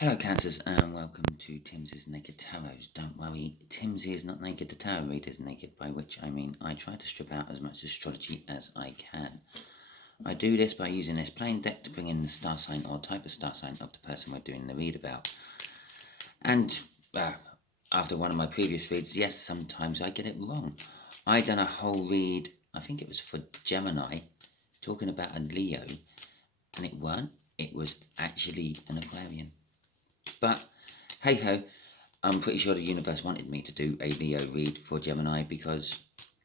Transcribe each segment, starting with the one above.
Hello Cancers and welcome to Timsy's Naked Tarot. Don't worry, Timsy is not naked, the tarot reader is naked, by which I mean I try to strip out as much astrology as I can. I do this by using this plain deck to bring in the star sign or type of star sign of the person we're doing the read about. And after one of my previous reads, yes, sometimes I get it wrong. I done a whole read, I think it was for Gemini, talking about a Leo, and it weren't. It was actually an Aquarian. But hey ho, I'm pretty sure the universe wanted me to do a Leo read for Gemini because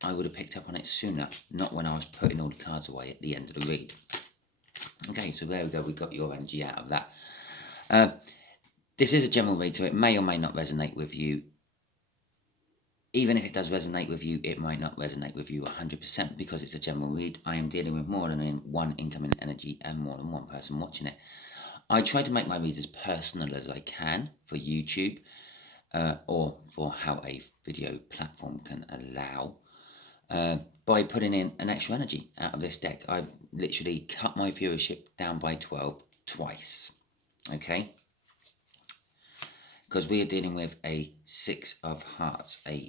I would have picked up on it sooner, not when I was putting all the cards away at the end of the read. Okay, so there we go, we got your energy out of that. This is a general read, so it may or may not resonate with you. Even if it does resonate with you, it might not resonate with you 100% because it's a general read. I am dealing with more than one incoming energy and more than one person watching it. I try to make my reads as personal as I can for YouTube or for how a video platform can allow by putting in an extra energy out of this deck. I've literally cut my viewership down by 12 twice, okay? Because we are dealing with a Six of Hearts, a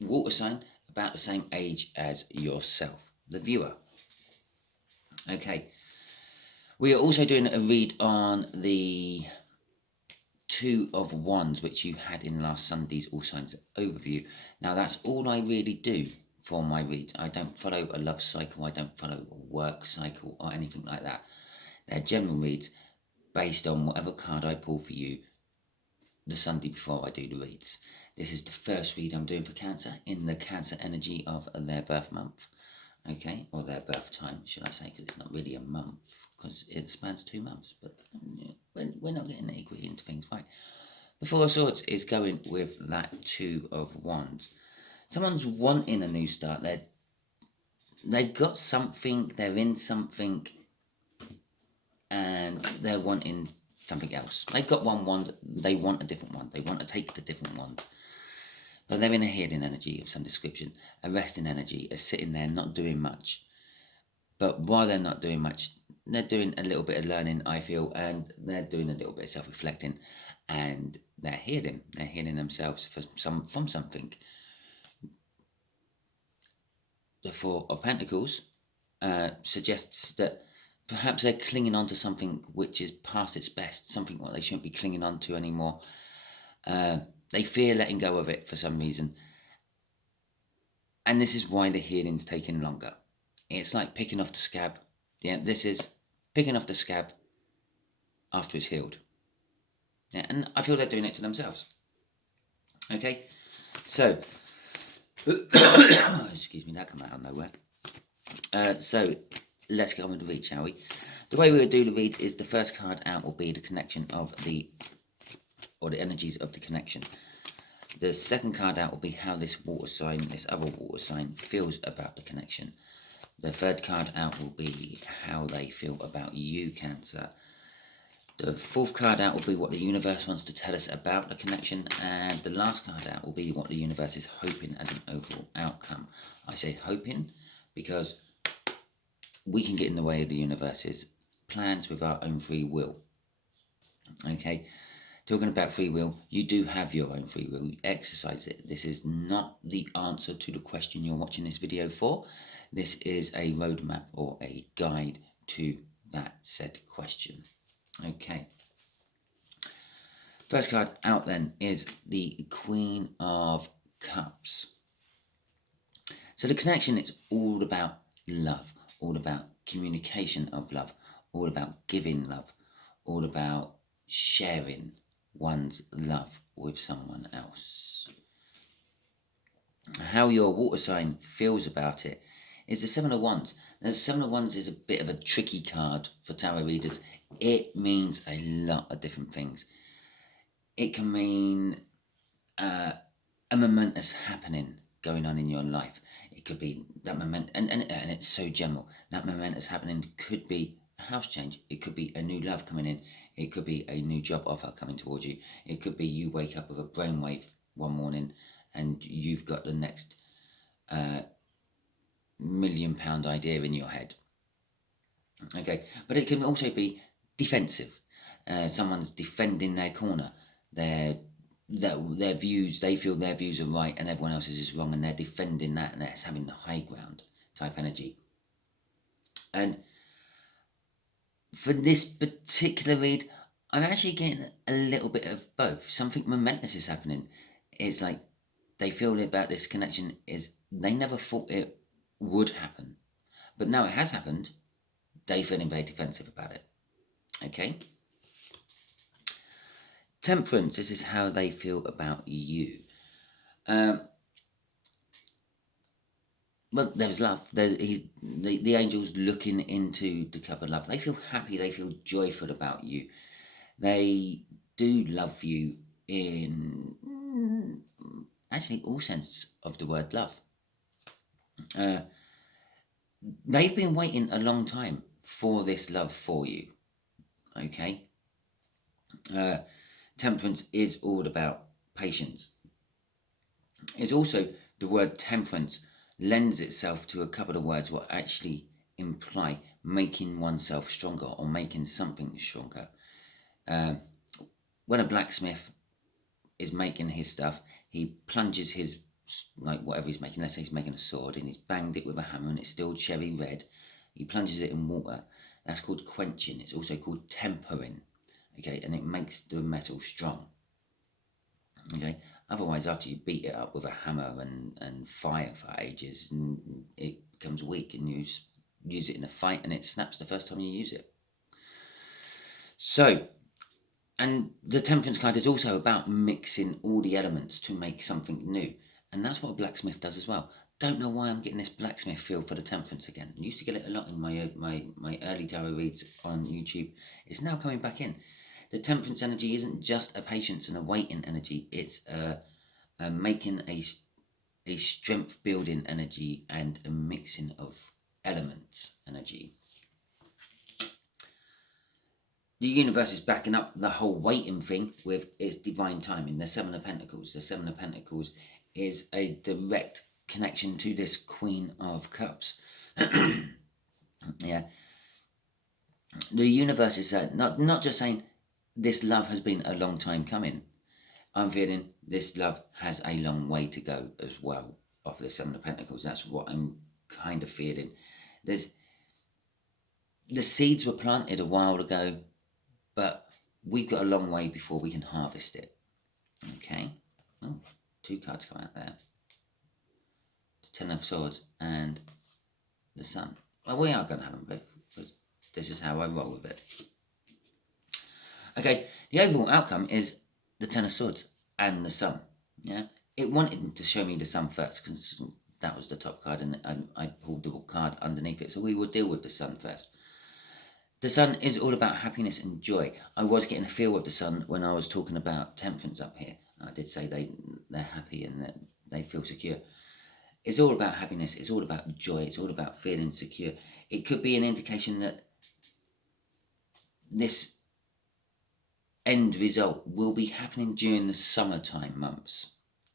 water sign about the same age as yourself, the viewer. Okay. We are also doing a read on the Two of Wands, which you had in last Sunday's All Signs overview. Now, that's all I really do for my reads. I don't follow a love cycle. I don't follow a work cycle or anything like that. They're general reads based on whatever card I pull for you the Sunday before I do the reads. This is the first read I'm doing for Cancer in the Cancer energy of their birth month. Okay, or their birth time, should I say, because it's not really a month, because it spans 2 months, but we're not getting nitty-gritty into things, right? The Four of Swords is going with that Two of Wands. Someone's wanting a new start. They've got something, they're in something, and they're wanting something else. They've got one wand, they want a different one. They want to take the different wand. But they're in a healing energy of some description, a resting energy, a sitting there not doing much. But while they're not doing much, they're doing a little bit of learning, I feel, and they're doing a little bit of self-reflecting, and they're healing. They're healing themselves from something. The Four of Pentacles suggests that perhaps they're clinging on to something which is past its best, something what they shouldn't be clinging on to anymore. They fear letting go of it for some reason. And this is why the healing's taking longer. It's like picking off the scab. Yeah, this is picking off the scab after it's healed. Yeah, and I feel they're doing it to themselves. Okay, so, excuse me, that came out of nowhere. So, let's get on with the read, shall we? The way we would do the reads is the first card out will be the connection of the energies of the connection. The second card out will be how this other water sign feels about the connection. The third card out will be how they feel about you, Cancer. The fourth card out will be what the universe wants to tell us about the connection. And the last card out will be what the universe is hoping as an overall outcome. I say hoping because we can get in the way of the universe's plans with our own free will. Okay? Talking about free will, you do have your own free will. You exercise it. This is not the answer to the question you're watching this video for. This is a roadmap or a guide to that said question. Okay. First card out then is the Queen of Cups. So the connection is all about love, all about communication of love, all about giving love, all about sharing one's love with someone else. How your water sign feels about it is the Seven of Wands. Now, the Seven of Wands is a bit of a tricky card for tarot readers. It means a lot of different things. It can mean a momentous happening going on in your life. It could be that moment, and it's so general. That momentous happening could be a house change. It could be a new love coming in. It could be a new job offer coming towards you. It could be you wake up with a brainwave one morning and you've got the next £1 million idea in your head. Okay, but it can also be defensive. Someone's defending their corner. Their views, they feel their views are right and everyone else's is wrong, and they're defending that, and that's having the high ground type energy. And for this particular read, I'm actually getting a little bit of both. Something momentous is happening. It's like they feel about this connection is they never thought it would happen, but now it has happened. They feeling very defensive about it. Okay. Temperance, this is how they feel about you. Well, there's love. The angel's looking into the cup of love. They feel happy. They feel joyful about you. They do love you in actually all sense of the word love. They've been waiting a long time for this love for you. Okay. Temperance is all about patience. It's also the word temperance lends itself to a couple of words what actually imply making oneself stronger or making something stronger. When a blacksmith is making his stuff, he plunges his, like whatever he's making, let's say he's making a sword and he's banged it with a hammer and it's still cherry red, he plunges it in water. That's called quenching. It's also called tempering. Okay, and it makes the metal strong. Okay, otherwise after you beat it up with a hammer and fire for ages, and it becomes weak, and you use it in a fight and it snaps the first time you use it. So, and the temperance card is also about mixing all the elements to make something new, and that's what a blacksmith does as well. Don't know why I'm getting this blacksmith feel for the temperance again. I used to get it a lot in my early tarot reads on YouTube. It's now coming back in. The temperance energy isn't just a patience and a waiting energy. It's making a strength building energy and a mixing of elements energy. The universe is backing up the whole waiting thing with its divine timing. The Seven of Pentacles. The Seven of Pentacles is a direct connection to this Queen of Cups. Yeah. The universe is not just saying this love has been a long time coming. I'm feeling this love has a long way to go as well of the Seven of Pentacles. That's what I'm kind of feeling. The seeds were planted a while ago, but we've got a long way before we can harvest it. Okay. Oh, 2 cards come out there. The Ten of Swords and the Sun. Well, we are going to have them both because this is how I roll with it. Okay, the overall outcome is the Ten of Swords and the Sun. Yeah, it wanted to show me the Sun first because that was the top card, and I pulled the card underneath it. So we will deal with the Sun first. The Sun is all about happiness and joy. I was getting a feel of the Sun when I was talking about temperance up here. I did say they're happy and that they feel secure. It's all about happiness. It's all about joy. It's all about feeling secure. It could be an indication that this end result will be happening during the summertime months.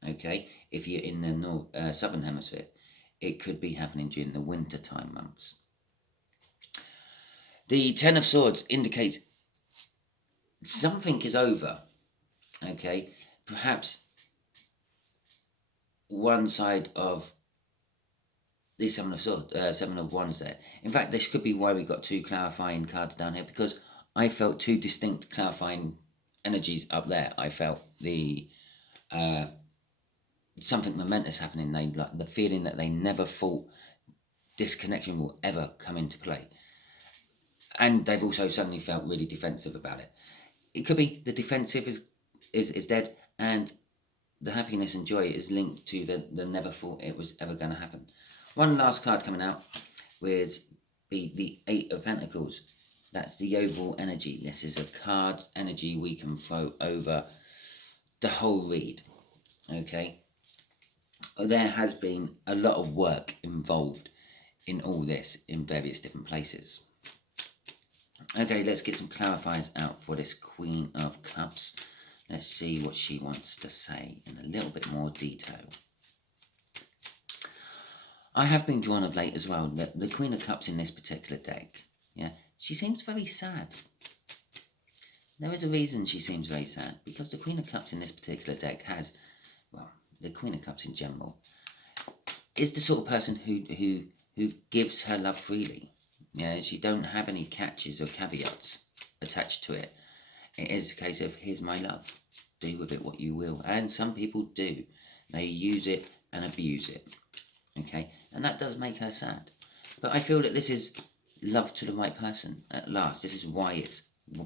Okay, if you're in the southern hemisphere, it could be happening during the wintertime months. The Ten of Swords indicates something is over. Okay, perhaps one side of the Seven of Swords, Seven of Wands there. In fact, this could be why we got 2 clarifying cards down here, because I felt 2 distinct clarifying energies up there. I felt the something momentous happening. They like the feeling that they never thought this connection will ever come into play, and they've also suddenly felt really defensive about it. It could be the defensive is dead, and the happiness and joy is linked to the never thought it was ever going to happen. One last card coming out would be the Eight of Pentacles. That's the overall energy. This is a card energy we can throw over the whole read. Okay. There has been a lot of work involved in all this in various different places. Okay, let's get some clarifiers out for this Queen of Cups. Let's see what she wants to say in a little bit more detail. I have been drawn of late as well. The Queen of Cups in this particular deck, yeah, she seems very sad. There is a reason she seems very sad, because the Queen of Cups in this particular deck has, well, the Queen of Cups in general, is the sort of person who gives her love freely. Yeah, she don't have any catches or caveats attached to it. It is a case of, here's my love, do with it what you will. And some people do. They use it and abuse it. Okay, and that does make her sad. But I feel that this is love to the right person at last. This is why it's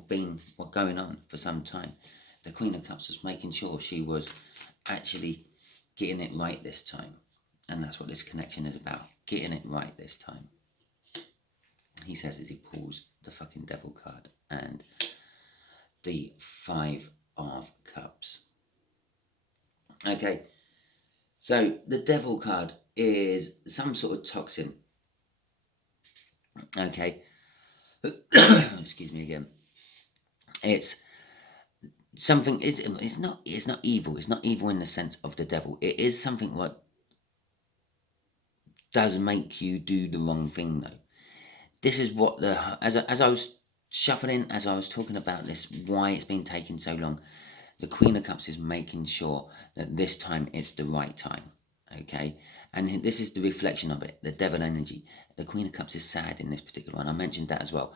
been going on for some time. The Queen of Cups was making sure she was actually getting it right this time. And that's what this connection is about, getting it right this time. He says as he pulls the fucking Devil card and the Five of Cups. Okay, so the Devil card is some sort of toxin. Okay, excuse me again. It's something. It's not evil. It's not evil in the sense of the devil. It is something what does make you do the wrong thing, though. This is what as I was shuffling, as I was talking about this, why it's been taking so long. The Queen of Cups is making sure that this time it's the right time. Okay, and this is the reflection of it, the devil energy. The Queen of Cups is sad in this particular one. I mentioned that as well.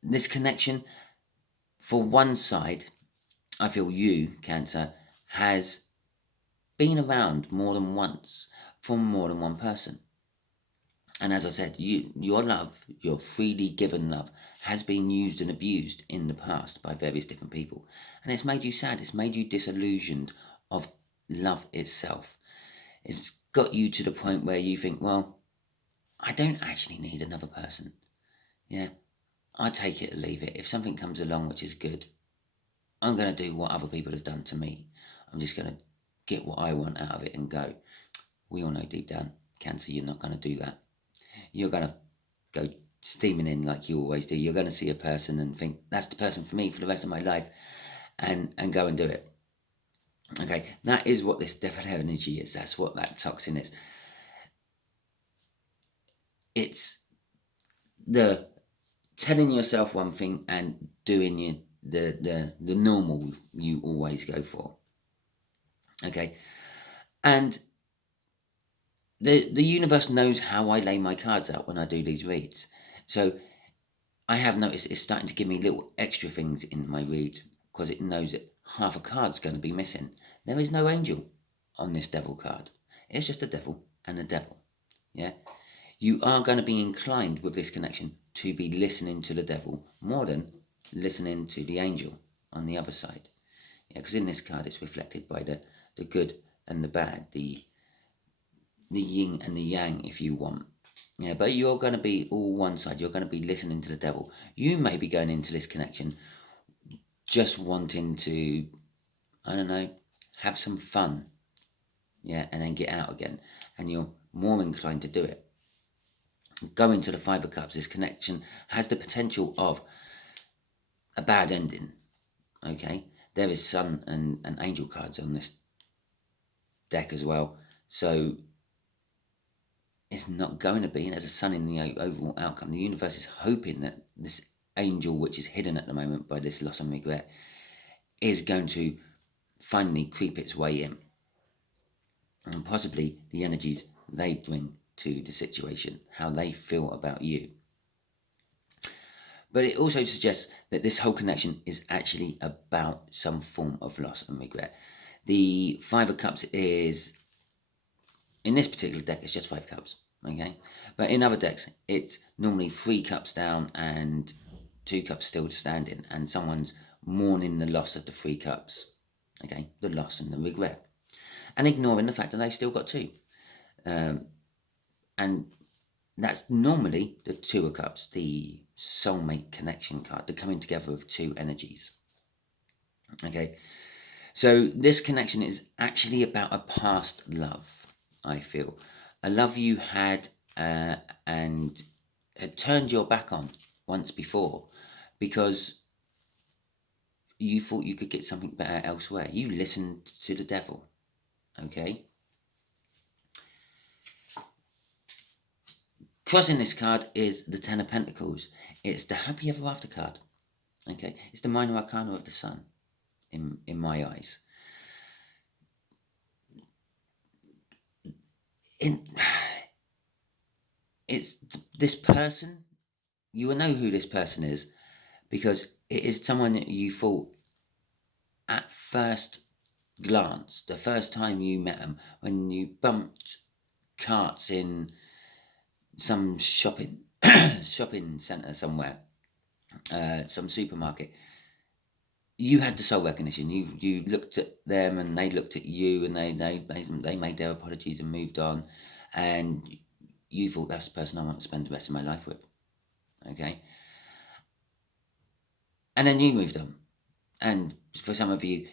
This connection, for one side, I feel you, Cancer, has been around more than once from more than one person. And as I said, your love, your freely given love, has been used and abused in the past by various different people. And it's made you sad. It's made you disillusioned of love itself. It's got you to the point where you think, well, I don't actually need another person. Yeah, I take it or leave it. If something comes along which is good, I'm going to do what other people have done to me. I'm just going to get what I want out of it and go. We all know deep down, Cancer, you're not going to do that. You're going to go steaming in like you always do. You're going to see a person and think, that's the person for me for the rest of my life, and go and do it. Okay, that is what this devil energy is. That's what that toxin is. It's the telling yourself one thing and doing the normal you always go for. Okay, and the universe knows how I lay my cards out when I do these reads. So I have noticed it's starting to give me little extra things in my read, because it knows that half a card's going to be missing. There is no angel on this devil card. It's just a devil and a devil. Yeah, you are going to be inclined with this connection to be listening to the devil more than listening to the angel on the other side. Yeah, because in this card it's reflected by the good and the bad, the yin and the yang, if you want. Yeah, but you're going to be all one side. You're going to be listening to the devil. You may be going into this connection just wanting to, I don't know, have some fun. Yeah, and then get out again. And you're more inclined to do it. Going to the Five of Cups, this connection has the potential of a bad ending. Okay, there is Sun and Angel cards on this deck as well. So it's not going to be, and there's a Sun in the overall outcome. The universe is hoping that this angel, which is hidden at the moment by this loss and regret, is going to finally creep its way in, and possibly the energies they bring to the situation, how they feel about you. But it also suggests that this whole connection is actually about some form of loss and regret. The Five of Cups is, in this particular deck, it's just 5 cups, okay? But in other decks, it's normally 3 cups down and 2 cups still standing, and someone's mourning the loss of the 3 cups, okay? The loss and the regret. And ignoring the fact that they've still got 2. And that's normally the 2 of Cups, the soulmate connection card, the coming together of 2 energies, okay? So this connection is actually about a past love, I feel. A love you had and had turned your back on once before because you thought you could get something better elsewhere. You listened to the devil, okay? Crossing this card is the Ten of Pentacles. It's the Happy Ever After card, Okay, it's the minor arcana of the sun, in my eyes. It's this person. You will know who this person is because it is someone that you thought at first glance, the first time you met them, when you bumped carts in some shopping centre somewhere, some supermarket. You had the soul recognition. You looked at them and they looked at you, and they made their apologies and moved on, and you thought that's the person I want to spend the rest of my life with. Okay, and then you moved on, and for some of you,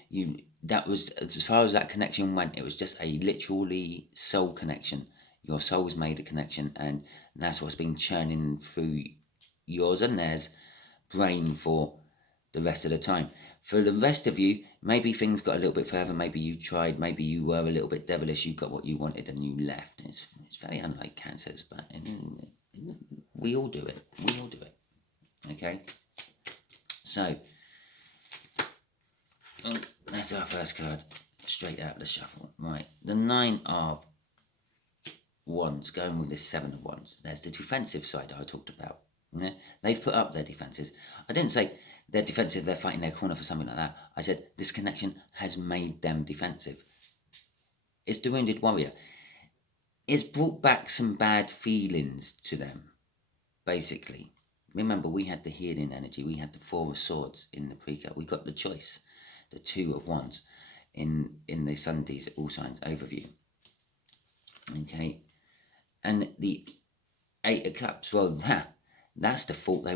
that was as far as that connection went. It was just a literally soul connection. Your soul's made a connection, and that's what's been churning through yours and theirs brain for the rest of the time. For the rest of you, maybe things got a little bit further. Maybe you tried. Maybe you were a little bit devilish. You got what you wanted and you left. It's very unlike cancers, but we all do it. We all do it. Okay. So that's our first card, straight out of the shuffle. Right, the 9 of Wands, going with this 7 of Wands. There's the defensive side I talked about. Yeah? They've put up their defenses. I didn't say they're defensive, they're fighting their corner for something like that. I said this connection has made them defensive. It's the wounded warrior. It's brought back some bad feelings to them, basically. Remember, we had the healing energy. We had the 4 of Swords in the pre-cut. We got the choice, the 2 of Wands in the Sundays All Signs overview. Okay, and the 8 of Cups. Well, that's the fault. It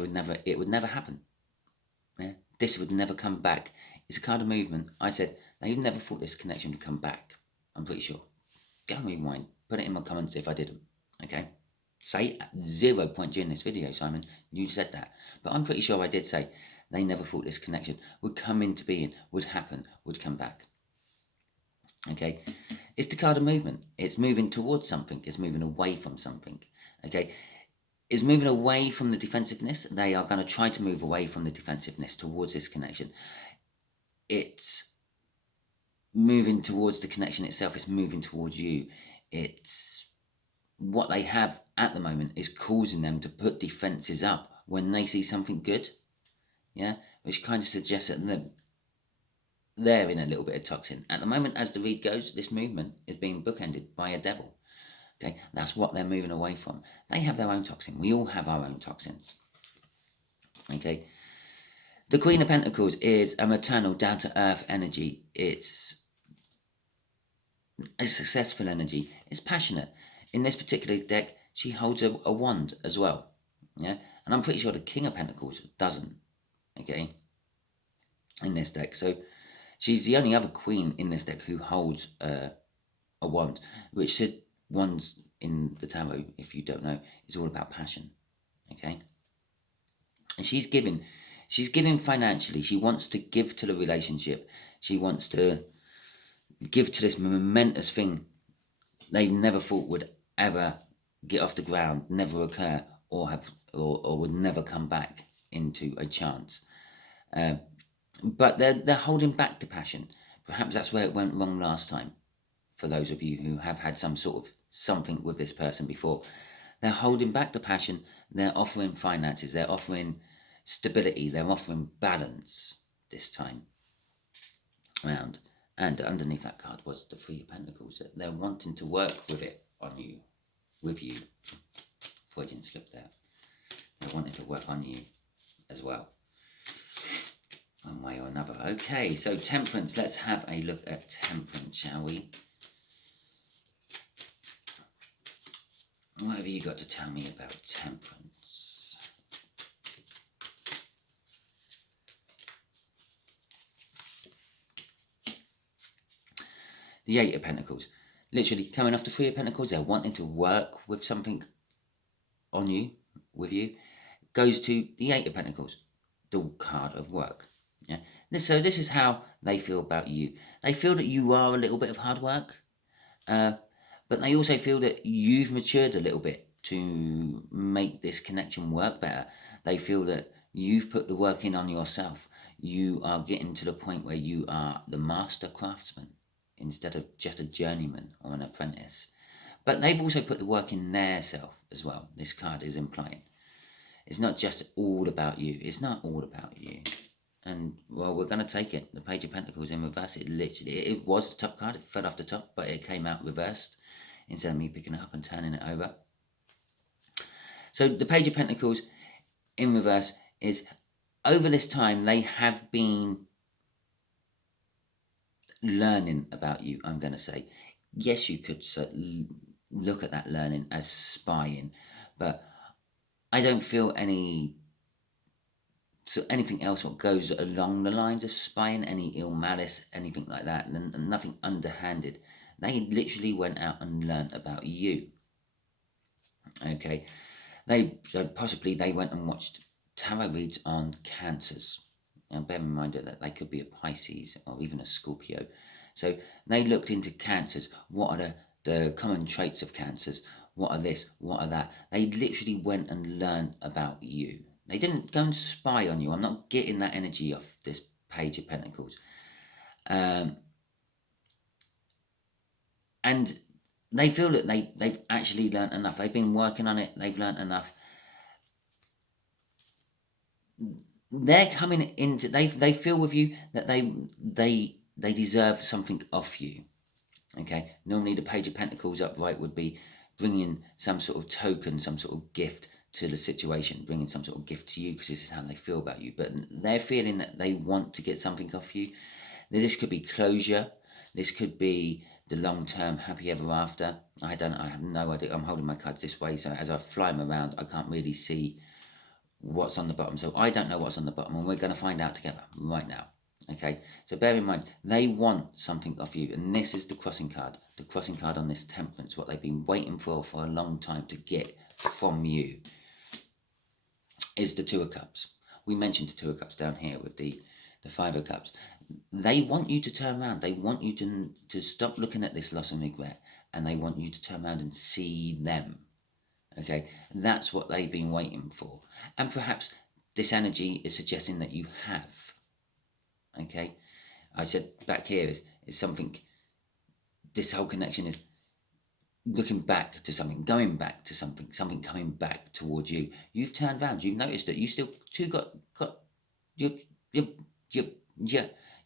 would never happen. Yeah? This would never come back. It's a card of movement. I said they've never thought this connection would come back. I'm pretty sure. Go and rewind. Put it in my comments if I didn't. Okay. Say 0 point during this video, Simon. You said that. But I'm pretty sure I did say they never thought this connection would come into being, would happen, would come back. Okay. It's the card of movement. It's moving towards something. It's moving away from something. Okay. It's moving away from the defensiveness. They are going to try to move away from the defensiveness towards this connection. It's moving towards the connection itself. It's moving towards you. It's what they have at the moment is causing them to put defenses up when they see something good. Yeah, which kind of suggests that they're in a little bit of toxin. At the moment, as the read goes, this movement is being bookended by a devil. Okay, that's what they're moving away from. They have their own toxin. We all have our own toxins. Okay. The Queen of Pentacles is a maternal, down-to-earth energy. It's a successful energy. It's passionate. In this particular deck, she holds a wand as well. Yeah, and I'm pretty sure the King of Pentacles doesn't. Okay, in this deck. So she's the only other queen in this deck who holds a wand, which said wands in the tarot, if you don't know, is all about passion. Okay, and she's giving financially. She wants to give to the relationship. She wants to give to this momentous thing they never thought would ever get off the ground, never occur, or would never come back into a chance. But they're holding back the passion. Perhaps that's where it went wrong last time. For those of you who have had some sort of something with this person before, they're holding back the passion. They're offering finances. They're offering stability. They're offering balance this time round. And underneath that card was the 3 of Pentacles. They're wanting to work with you. Freudian slip there. They're wanting to work on you as well, one way or another. Okay, so Temperance. Let's have a look at Temperance, shall we? What have you got to tell me about Temperance? The 8 of Pentacles. Literally coming off the 3 of Pentacles, they're wanting to work with something on you, with you. Goes to the 8 of Pentacles, the card of work. Yeah. So this is how they feel about you. They feel that you are a little bit of hard work, but they also feel that you've matured a little bit to make this connection work better. They feel that You've put the work in on yourself. You are getting to the point where you are the master craftsman instead of just a journeyman or an apprentice. But they've also put the work in their self as well. This card is implying. It's not just all about you. It's not all about you. And, well, we're going to take it. The Page of Pentacles in reverse. It was the top card. It fell off the top, but it came out reversed instead of me picking it up and turning it over. So the Page of Pentacles in reverse is, over this time, they have been learning about you, I'm going to say. Yes, you could look at that learning as spying, but I don't feel anything else what goes along the lines of spying, any ill malice, anything like that, and nothing underhanded. They literally went out and learned about you. Okay, possibly they went and watched tarot reads on Cancers. And bear in mind that they could be a Pisces or even a Scorpio. So they looked into Cancers. What are the common traits of Cancers? What are this? What are that? They literally went and learned about you. They didn't go and spy on you. I'm not getting that energy off this Page of Pentacles. And they feel that they've actually learned enough. They've been working on it. They've learned enough. They're coming into, they feel with you that they deserve something off you. Okay, normally the Page of Pentacles upright would be bringing some sort of token, some sort of gift to the situation, bringing some sort of gift to you because this is how they feel about you. But they're feeling that they want to get something off you. This could be closure. This could be the long-term happy ever after. I have no idea. I'm holding my cards this way, so as I fly them around, I can't really see what's on the bottom. So I don't know what's on the bottom, and we're going to find out together right now. Okay, so bear in mind, they want something off you, and this is the crossing card. The crossing card on this Temperance, what they've been waiting for a long time to get from you, is the Two of Cups. We mentioned the Two of Cups down here with the Five of Cups. They want you to turn around. They want you to stop looking at this loss and regret, and they want you to turn around and see them. Okay, that's what they've been waiting for. And perhaps this energy is suggesting that you have. Okay, I said back here is something, this whole connection is looking back to something, going back to something, something coming back towards you. You've turned around, you've noticed that you still got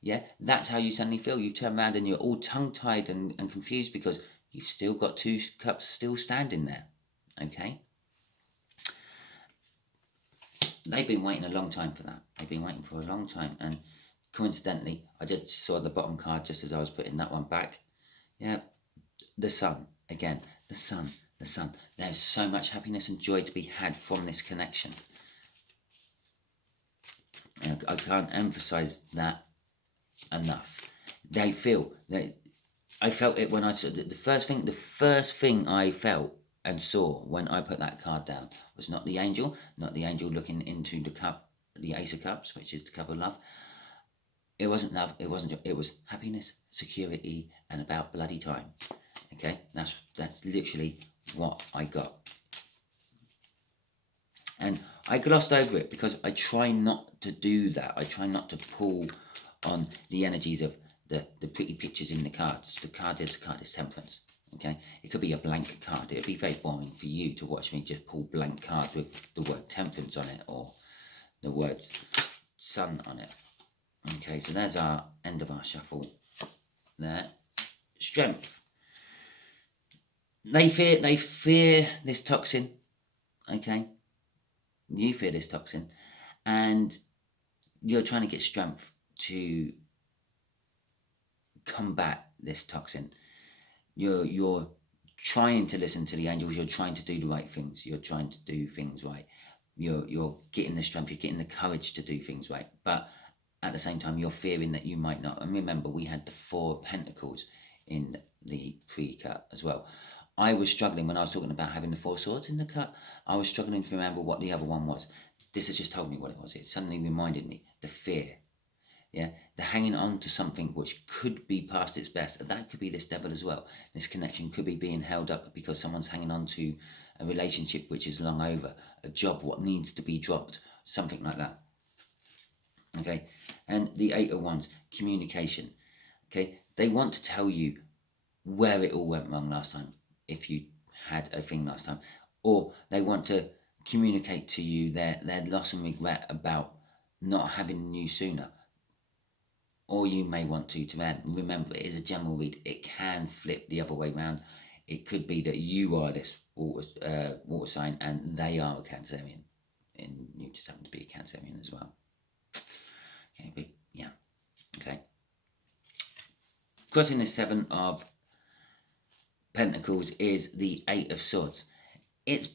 yeah, that's how you suddenly feel. You've turned around and you're all tongue-tied and confused because you've still got two cups still standing there. Okay, they've been waiting a long time for that. They've been waiting for a long time, and coincidentally, I just saw the bottom card just as I was putting that one back. Yeah, the Sun again. The Sun. There's so much happiness and joy to be had from this connection. And I can't emphasize that enough. They feel that. I felt it when I saw the first thing I felt and saw when I put that card down was not the angel looking into the cup, the Ace of Cups, which is the cup of love. It wasn't love, it was happiness, security, and about bloody time. Okay, that's literally what I got. And I glossed over it because I try not to do that. I try not to pull on the energies of the pretty pictures in the cards. The card is Temperance. Okay, it could be a blank card. It would be very boring for you to watch me just pull blank cards with the word Temperance on it or the words Sun on it. Okay, so there's our end of our shuffle there. Strength. They fear this toxin. Okay, you fear this toxin, and you're trying to get strength to combat this toxin. You're trying to listen to the angels. You're trying to do the right things. You're trying to do things right. You're getting the strength. You're getting the courage to do things right. But at the same time, you're fearing that you might not. And remember, we had the Four of Pentacles in the pre-cut as well. I was struggling when I was talking about having the Four Swords in the cut. I was struggling to remember what the other one was. This has just told me what it was. It suddenly reminded me. The fear. Yeah, the hanging on to something which could be past its best. And that could be this devil as well. This connection could be being held up because someone's hanging on to a relationship which is long over. A job what needs to be dropped. something like that. Okay, and the Eight of Wands, communication. Okay, they want to tell you where it all went wrong last time, if you had a thing last time, or they want to communicate to you their loss and regret about not having you sooner. Or you may want to remember, it is a general read. It can flip the other way around. It could be that you are this water sign and they are a Cancerian, and you just happen to be a Cancerian as well. Okay, but yeah, okay. Crossing the Seven of Pentacles is the Eight of Swords. It's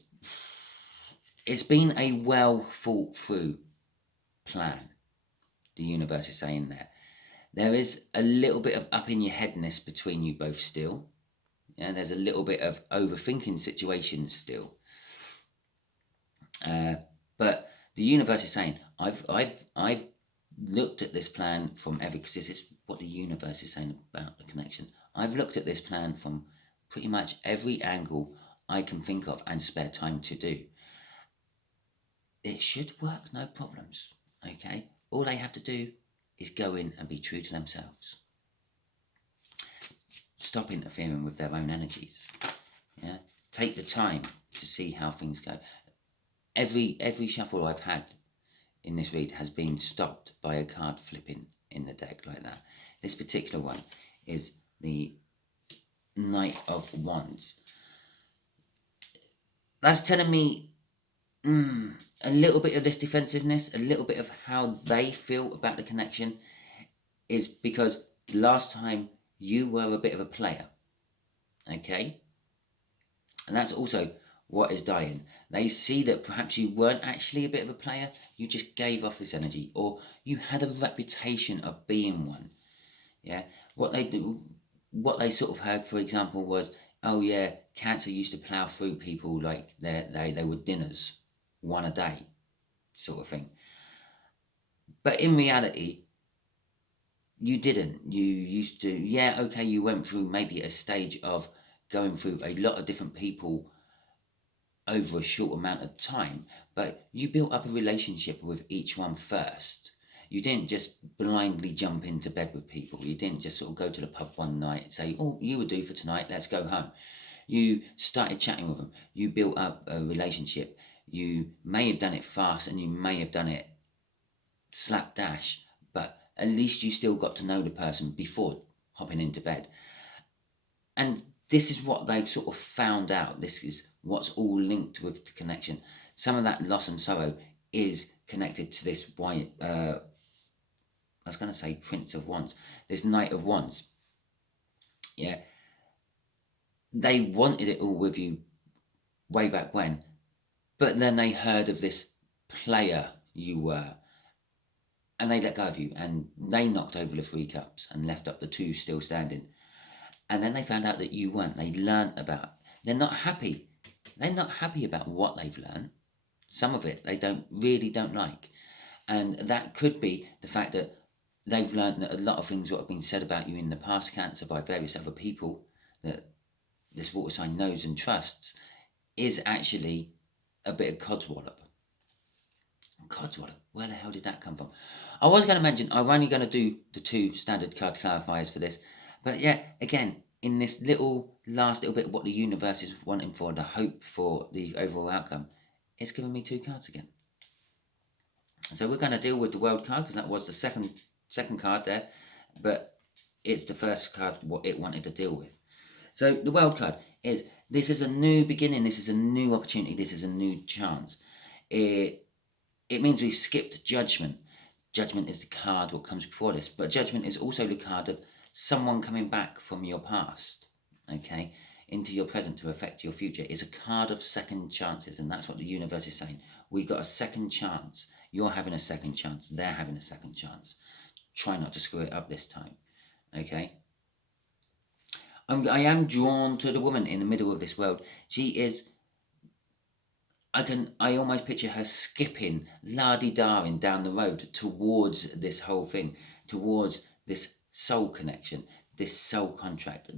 been a well thought through plan. The universe is saying that there is a little bit of up in your headness between you both still. Yeah, there's a little bit of overthinking situations still. But the universe is saying, I've looked at this plan from because this is what the universe is saying about the connection. I've looked at this plan from pretty much every angle I can think of and spare time to do. It should work, no problems. Okay, all they have to do is go in and be true to themselves. Stop interfering with their own energies. Yeah, take the time to see how things go. Every shuffle I've had in this read has been stopped by a card flipping in the deck like that. This particular one is the Knight of Wands. That's telling me a little bit of this defensiveness, a little bit of how they feel about the connection, is because last time you were a bit of a player. Okay? And that's also what is dying. They see that perhaps you weren't actually a bit of a player, you just gave off this energy, or you had a reputation of being one. Yeah? What they sort of heard, for example, was, oh yeah, Cancer used to plough through people like they were dinners, one a day, sort of thing. But in reality, you didn't. You used to, yeah, okay, you went through maybe a stage of going through a lot of different people over a short amount of time, but you built up a relationship with each one first. You didn't just blindly jump into bed with people. You didn't just sort of go to the pub one night and say, oh, you would do for tonight, let's go home. You started chatting with them. You built up a relationship. You may have done it fast and you may have done it slapdash, but at least you still got to know the person before hopping into bed. And this is what they've sort of found out. This is what's all linked with the connection. Some of that loss and sorrow is connected to this white, I was going to say Prince of Wands, this Knight of Wands. Yeah. They wanted it all with you way back when, but then they heard of this player you were, and they let go of you, and they knocked over the 3 cups and left up the 2 still standing. And then they found out that you weren't. They learnt about. They're not happy. They're not happy about what they've learned. Some of it they really don't like. And that could be the fact that they've learnt that a lot of things what have been said about you in the past, Cancer, by various other people that this water sign knows and trusts, is actually a bit of codswallop. Codswallop, where the hell did that come from? I was going to mention, I'm only going to do the 2 standard card clarifiers for this. But yeah, again, in this last little bit of what the universe is wanting for, the hope for the overall outcome, it's giving me 2 cards again. So we're going to deal with the World card, because that was the second card there. But it's the first card what it wanted to deal with. So the World card is, this is a new beginning, this is a new opportunity, this is a new chance. It means we've skipped Judgment. Judgment is the card what comes before this, but Judgment is also the card of someone coming back from your past, okay, into your present to affect your future. It's a card of second chances, and that's what the universe is saying. We got a second chance. You're having a second chance. They're having a second chance. Try not to screw it up this time, okay? I am drawn to the woman in the middle of this world. She is, I almost picture her skipping, la-di-daring down the road towards this whole thing, towards this soul connection, this soul contract.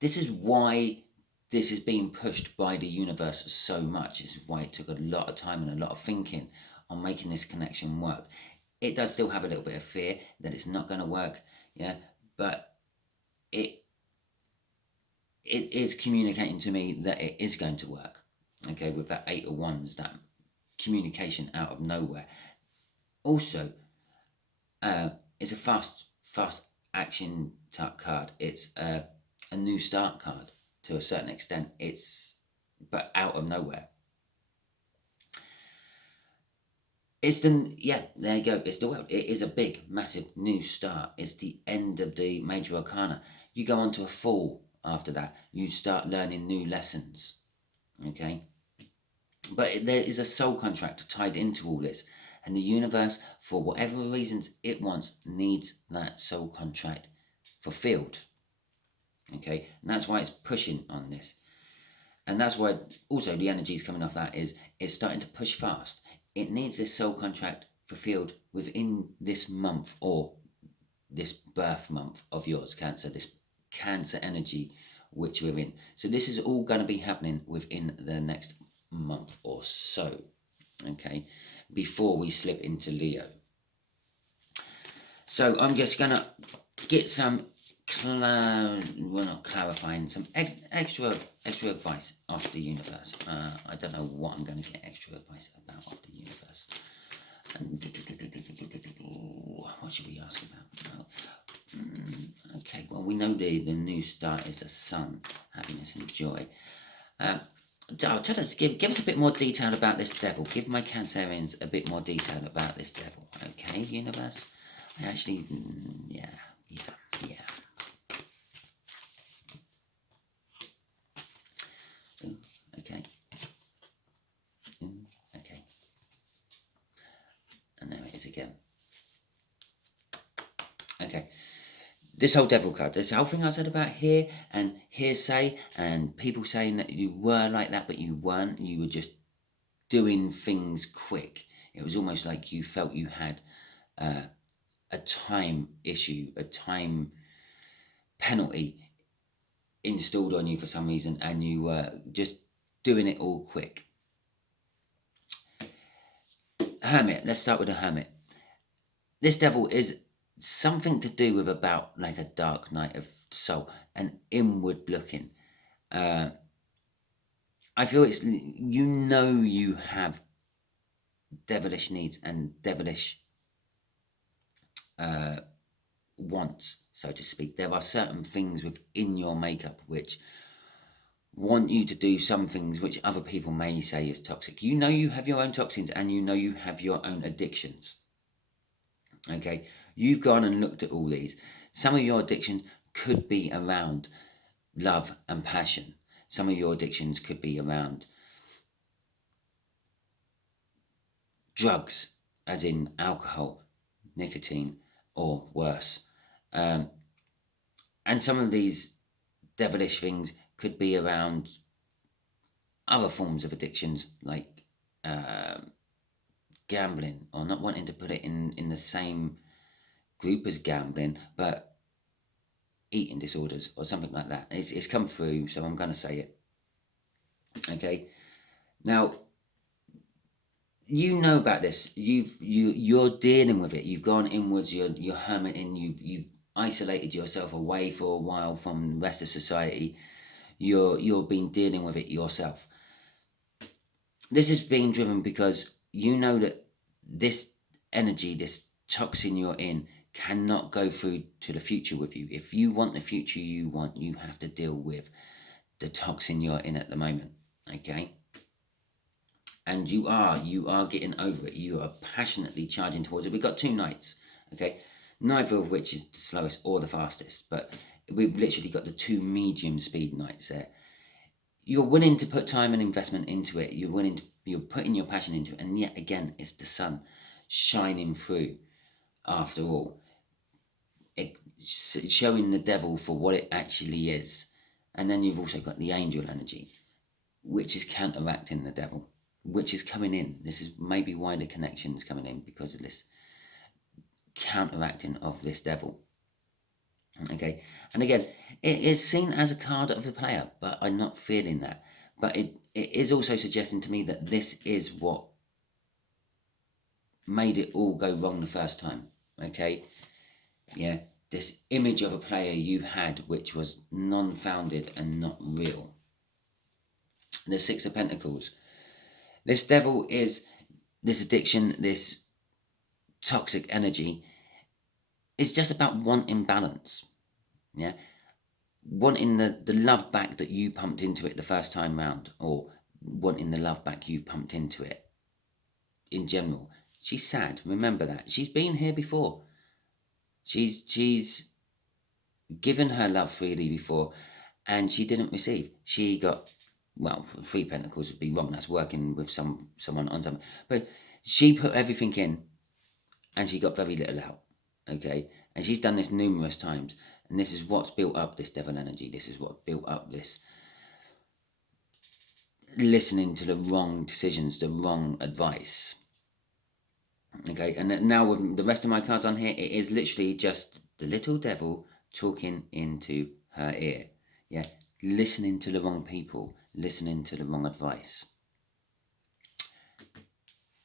This is why this is being pushed by the universe so much. This is why it took a lot of time and a lot of thinking on making this connection work. It does still have a little bit of fear that it's not going to work, yeah, but it is communicating to me that it is going to work, okay, with that 8 of Wands, that communication out of nowhere. Also, it's a fast action type card. It's a new start card to a certain extent. But out of nowhere. It's there you go. It's the world. It is a big, massive new start. It's the end of the major arcana. You go on to a Fool after that. You start learning new lessons. Okay? But there is a soul contract tied into all this. And the universe, for whatever reasons it wants, needs that soul contract fulfilled. Okay? And that's why it's pushing on this. And that's why also the energies coming off that is it's starting to push fast. It needs this soul contract fulfilled within this month, or this birth month of yours, Cancer, this Cancer energy which we're in. So this is all going to be happening within the next month or so, okay, before we slip into Leo. So I'm just going to get some not clarifying, some extra advice off the universe. I don't know what I'm going to get extra advice about off the universe. What should we ask about? Okay, well, we know the new start is the sun, happiness and joy. Tell us, give us a bit more detail about this devil. Give my Cancerians a bit more detail about this devil, okay, universe? I actually, yeah. Okay. Okay. And there it is again. Okay. This whole devil card, this whole thing I said about here and hearsay and people saying that you were like that, but you weren't. You were just doing things quick. It was almost like you felt you had a time issue, a time penalty installed on you for some reason, and you were just doing it all quick. Hermit, let's start with the Hermit. This devil is something to do with about like a dark night of the soul, an inward looking. I feel it's, you have devilish needs and devilish wants, so to speak. There are certain things within your makeup which want you to do some things which other people may say is toxic. You have your own toxins, and you have your own addictions. Okay, you've gone and looked at all these. Some of your addictions could be around love and passion. Some of your addictions could be around drugs, as in alcohol, nicotine, or worse. And some of these devilish things could be around other forms of addictions, like gambling, or not wanting to put it in the same group as gambling, but eating disorders or something like that. It's come through, so I'm going to say it. Okay, now you know about this. You're dealing with it. You've gone inwards. You're hermiting. You've isolated yourself away for a while from the rest of society. You've been dealing with it yourself. This is being driven because you know that this energy, this toxin you're in, cannot go through to the future with you. If you want the future you want, you have to deal with the toxin you're in at the moment. Okay? And you are getting over it. You are passionately charging towards it. We've got 2 nights. Okay? Neither of which is the slowest or the fastest, but we've literally got the 2 medium speed nights there. You're willing to put time and investment into it. You're putting your passion into it. And yet again, it's the sun shining through after all. Showing the devil for what it actually is. And then you've also got the angel energy, which is counteracting the devil, which is coming in. This is maybe why the connection is coming in, because of this counteracting of this devil. Okay, and again, it is seen as a card of the player, but I'm not feeling that. But it is also suggesting to me that this is what made it all go wrong the first time, okay? Yeah, this image of a player you had which was non-founded and not real. The Six of Pentacles. This devil is this addiction, this toxic energy. It's just about wanting balance, yeah? Wanting the love back that you pumped into it the first time round, or wanting the love back you've pumped into it in general. She's sad, remember that. She's been here before. She's given her love freely before, and she didn't receive. She got, well, Three Pentacles would be wrong. That's working with someone on something. But she put everything in, and she got very little out. Okay, and she's done this numerous times, and this is what's built up this devil energy. This is what built up this listening to the wrong decisions, the wrong advice. Okay, and now with the rest of my cards on here, it is literally just the little devil talking into her ear. Yeah, listening to the wrong people, listening to the wrong advice.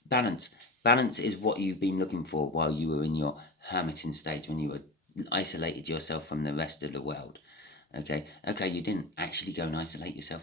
Balance. Balance is what you've been looking for while you were in your hermiting stage, when you were isolated yourself from the rest of the world. Okay, you didn't actually go and isolate yourself